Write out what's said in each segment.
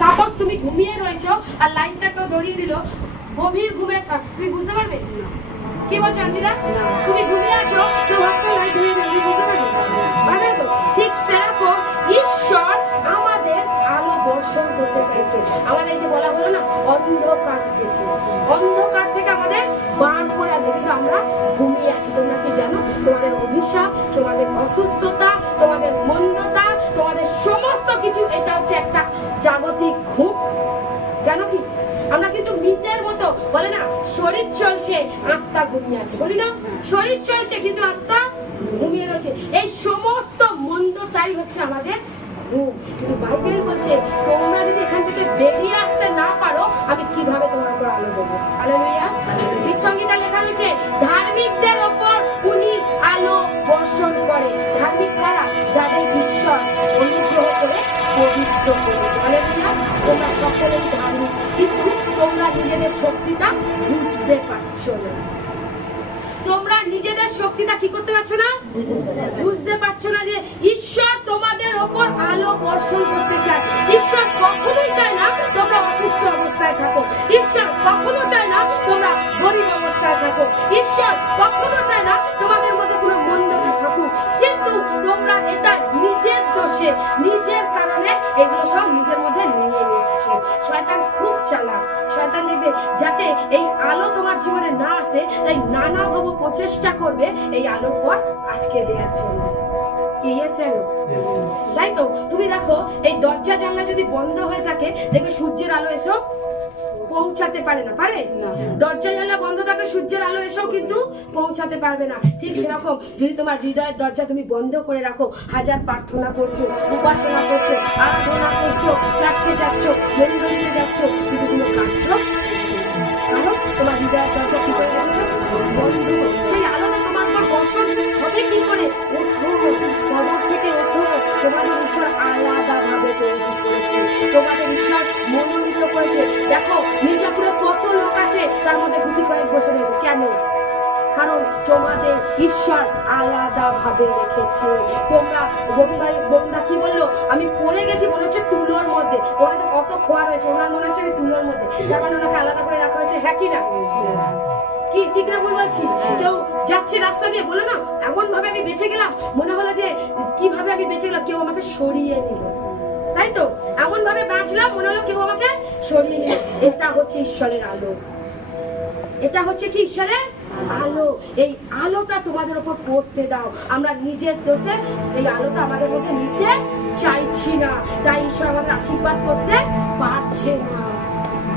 Suppose তুমি ঘুমিয়ে রয়েছো আর লাইটটা কেউ ধরিয়ে দিল, গভীর ঘুমে থাক, তুমি বুঝতে পারবে? কি বলছো আন্টিরা? তুমি ঘুমিয়ে আছো, কেউ হাতে লাইট ধরিয়ে দিল, তুমি বুঝতে পারবে? পারবে তো? ঠিক সেরকম ঈশ্বর আমাদের আলো বর্ষণ করতে চাইছে। আমাদের যে বলা হলো না, অন্ধকার থেকে আমাদের বার করে আনবে, কিন্তু আমরা ঘুমিয়ে আছি। তোমরা কি জানো? তোমাদের অভিশাপ, তোমাদের অসুস্থতা, তোমাদের মন্দতা, তোমাদের সমস্ত কিছু, এটা হচ্ছে একটা জাগতিক ঘুম। জানো কি? আমরা কিন্তু মৃতের মতো, বলে না শরীর চলছে আত্মা ঘুমিয়ে আছে, বলি না শরীর চলছে কিন্তু আত্মা ঘুমিয়ে রয়েছে। এই সমস্ত মন্দতাই হচ্ছে আমাদের ঘুম। কিন্তু বাইবেল বলছে তোমরা যদি এখান থেকে বেরিয়ে আসতে না পারো, আমি কিভাবে তোমার উপর আলো দেবো? হালেলুয়া। গীত সংগীতে লেখা রয়েছে ধার্মিকদের ওপর উনি আলো বর্ষণ করে। ধার্মিক কারা? যাদের ঈশ্বর অনুগ্রহ করে পবিত্র করেছে। হালেলুয়া। তোমরা সকলেই ধার্মিক, কিন্তু তোমরা নিজেদের শক্তিটা বুঝতে পারছো না। তোমরা নিজেদের শক্তিটা কি করতে পারছো না? বুঝতে পারছো না যে ঈশ্বর তোমাদের ওপর আলো বর্ষণ করতে চায়। ঈশ্বর কখনোই চায় না তোমরা অসুস্থ অবস্থায় থাকো। ঈশ্বর কখনো চায় না তোমরা গরিব অবস্থায় থাকো। ঈশ্বর কখনো চায় না তোমাদের মধ্যে কোনো মন্দতা থাকুক। কিন্তু তোমরা এটা নিজের দোষে, নিজের কারণে এগুলো সব নিজের মধ্যে নিয়ে নিচ্ছ। শয়তান খুব চালাক। শয়তান দেখবে যাতে এই আলো তোমার জীবনে না আসে, তাই নানাভাবে প্রচেষ্টা করবে এই আলোর পর আটকে দেওয়ার জন্য। তাই তো তুমি দেখো, এই দরজা জানলা যদি বন্ধ হয়ে থাকে, দেখবে সূর্যের আলো এসেও পৌঁছাতে পারে না। পারে? দরজা জানলা বন্ধ থাকলে সূর্যের আলো এসেও কিন্তু পৌঁছাতে পারবে না। ঠিক সেরকম যদি তোমার হৃদয়ের দরজা তুমি বন্ধ করে রাখো, হাজার প্রার্থনা করছো, উপাসনা করছো, আরাধনা করছো, যাচ্ছ মন্দিরে যাচ্ছ, কিন্তু কোনো কাজ, কারণ তোমার হৃদয়ের দরজা কি করে রাখছো? বন্ধ। সেই আলোটা তোমার উপর বর্ষণ হবে কি করে? ওঠো, কবর থেকে ওঠো। তোমাদের ঈশ্বর আলাদা ভাবে তৈরি করেছে, তোমাদের ঈশ্বর মনোনীত করেছে। দেখো মির্জাপুরে কত লোক আছে, তার মধ্যে গুটি কয়েক বছর হয়েছে। কেন? কারণ তোমাদের ঈশ্বর আলাদা ভাবে রেখেছে। তোমরা বোমরা কি বললো? আমি পড়ে গেছি মনে হচ্ছে তুলোর মধ্যে। ওনাদের কত খোয়া রয়েছে, ওনার মনে হচ্ছে আমি তুলোর মধ্যে। তার মানে ওনাকে আলাদা করে রাখা হয়েছে। হ্যাঁ কি না? কি ঠিক না ভুল বলছি? কেউ যাচ্ছে রাস্তা দিয়ে, বলো না এমন ভাবে আমি বেঁচে গেলাম, মনে হলো যে কিভাবে আমি বেঁচে গেলাম, কেউ আমাকে সরিয়ে নিল। তাই তো এমন ভাবে বাঁচলাম, মনে হলো কেউ আমাকে সরিয়ে নিল। এটা হচ্ছে ঈশ্বরের আলো। এটা হচ্ছে কি? ঈশ্বরের আলো। এই আলোটা তোমাদের উপর পড়তে দাও। আমরা নিজের দোষে এই আলোটা আমাদের মধ্যে নিতে চাইছি না, তাই ঈশ্বর আমাদের আশীর্বাদ করতে পারছে না।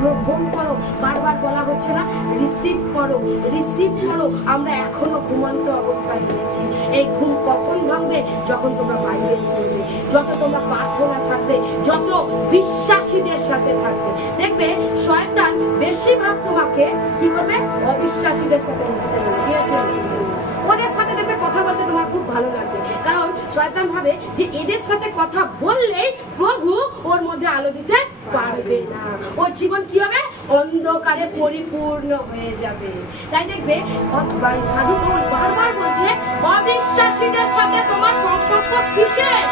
গ্রহণ করো, বারবার বলা হচ্ছে না রিসিভ করো, রিসিভ করো। আমরা এখনো ঘুমন্ত অবস্থায় রয়েছি। এই ঘুম কখন ভাঙবে? যখন তোমরা বাইবেল পড়বে, যত তোমরা প্রার্থনা থাকবে, যত বিশ্বাসীদের সাথে থাকবে। দেখবে শয়তান বেশিরভাগ তোমাকে কি করবে? অবিশ্বাসীদের সাথে মিশতে দেবে। ওদের সাথে দেখবে কথা বলতে তোমার খুব ভালো লাগবে, কারণ শয়তান ভাবে যে এদের সাথে কথা বললেই প্রভু ওর মধ্যে আলো দিতে পারবে না, ওর জীবন কি হবে? অন্ধকারে পরিপূর্ণ হয়ে যাবে। তাই দেখবে সাধু পৌল বারবার বলছে অবিশ্বাসীদের সাথে তোমার সম্পর্ক কিসের?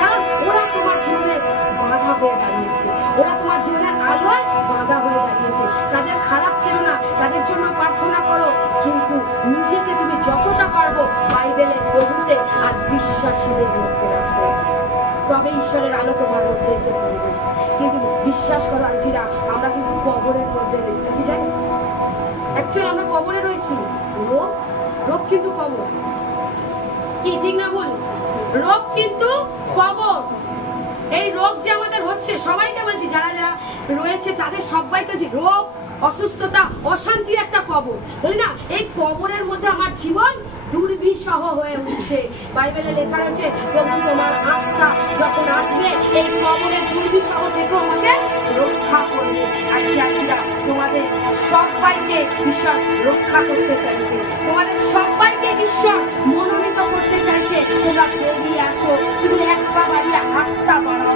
কারণ ওরা তোমার জীবনে বাধা হয়ে দাঁড়িয়েছে, ওরা তোমার জীবনের আলোয় বাধা হয়ে দাঁড়িয়েছে। তাদের খারাপ ছিল না, তাদের জন্য প্রার্থনা করো, কিন্তু নিজেকে তুমি যতটা পারবো বাইবেলে, প্রভুতে আর বিশ্বাসীদের মধ্যে রাখো, তবে ঈশ্বরের আলো তোমার মধ্যে এসে পড়বে। কিন্তু বিশ্বাস করো আন্টিরা, আমরা কিন্তু কবরের মধ্যে রয়েছি। কি জানি অ্যাকচুয়ালি আমরা কবরে রয়েছি। রোগ কিন্তু কবর। কি ঠিক না বল? রোগ কিন্তু কবর। এই রোগ যে আমাদের হচ্ছে, সবাইকে বলছি, যারা যারা রয়েছে তাদের সবাইকে রোগ, অসুস্থতা, অশান্তির একটা কবর, বলি না? এই কবরের মধ্যে আমার জীবন দুর্বিষহ হয়ে উঠছে। বাইবেলে লেখা রয়েছে প্রভু তোমার আত্মা যখন আসবে এই কবরের দুর্বিষহ থেকে আমাকে রক্ষা করবে। আজকে তোমাদের সবাইকে ঈশ্বর রক্ষা করতে চাইছে, তোমাদের সবাইকে ঈশ্বর মনোনীত করতে চাইছে। তোমরা বেরিয়ে আসো, শুধু একটা বাড়িয়ে হাতটা বাড়াও।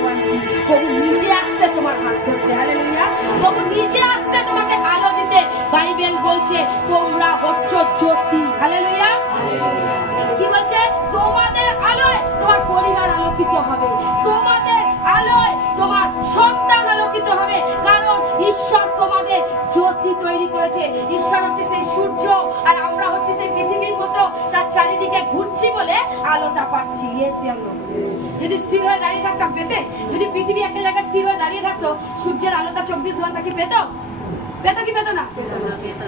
প্রভু নিজে আসছে তোমার হাত ধরতে। হালেলুয়া। প্রভু নিজে আসছে তোমাকে আলো দিতে। বাইবেল বলছে তোমরা হচ্ছ জ্যোতি। হালেলুয়া। কি বলছে? তোমাদের আলোয় তোমার পরিবার আলোকিত হবে, তোমাদের আলোয় তোমার ঈশ্বর তোমাদের জ্যোতি তৈরি করেছে। ঈশ্বর হচ্ছে সেই সূর্য, আর আমরা হচ্ছে সেই পৃথিবীর মতো তার চারিদিকে ঘুরছি বলে আলোটা পাচ্ছি। যদি স্থির হয়ে দাঁড়িয়ে থাকতাম পেতে, যদি পৃথিবী একটা জায়গায় স্থির হয়ে দাঁড়িয়ে থাকতো, সূর্যের আলোটা 24 ঘন্টা কি পেত? পেত কি পেত না?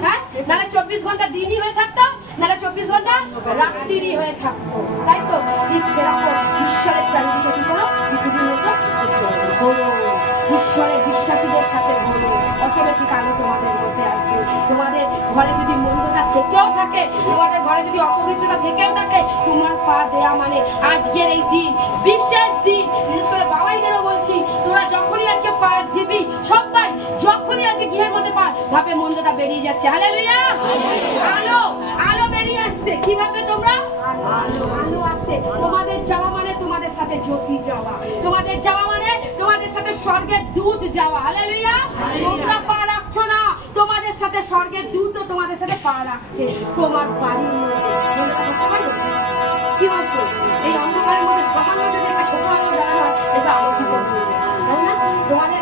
হ্যাঁ, নাহলে 24 ঘন্টা দিনই হয়ে থাকতো, নাহলে 24 ঘন্টা রাত্রিরই হয়ে থাকতো, তাই তো? ঠিক সেরকম ঈশ্বরের চারিদিকে কি করো? পৃথিবীর মতো ঈশ্বরের বিশ্বাসীদের সাথে ঘুরো, অটোমেটিক আলো তোমাদের মধ্যে আসবে। তোমাদের ঘরে যদি মন্দতা থেকেও থাকে, তোমাদের ঘরে যদি অপবিত্রতা থেকেও থাকে, তোমার পা দেয়া মানে আজকের এই দিন বিশেষ দিন। বিশেষ করে বাবাইদেরও বলছি, তোরা যখনই আজকে পা জিবি, সবাই যখনই আজকে গৃহের মধ্যে পা ভাবে মন্দতা বেরিয়ে যাচ্ছে। হালেলুয়া! আলো আলো বেরিয়ে আসছে। কিভাবে তোমরা? আলো আসছে। তোমাদের যাওয়া মানে তোমাদের সাথে জ্যোতি যাওয়া, তোমাদের যাওয়া মানে তোমাদের সাথে স্বর্গের দূত যাওয়া। হালেলুয়া! তোমরা পা রাখছো না, তোমাদের সাথে স্বর্গের দূতও তোমাদের সাথে পা রাখছে তোমার বাড়ির মধ্যে। কি বলছো? এই অন্ধকারের মধ্যে সামান্য যদি একটা ছোট আলো জ্বালানো হয়, এটা আলোকিত হয়ে যায়, তাই না? তোমাদের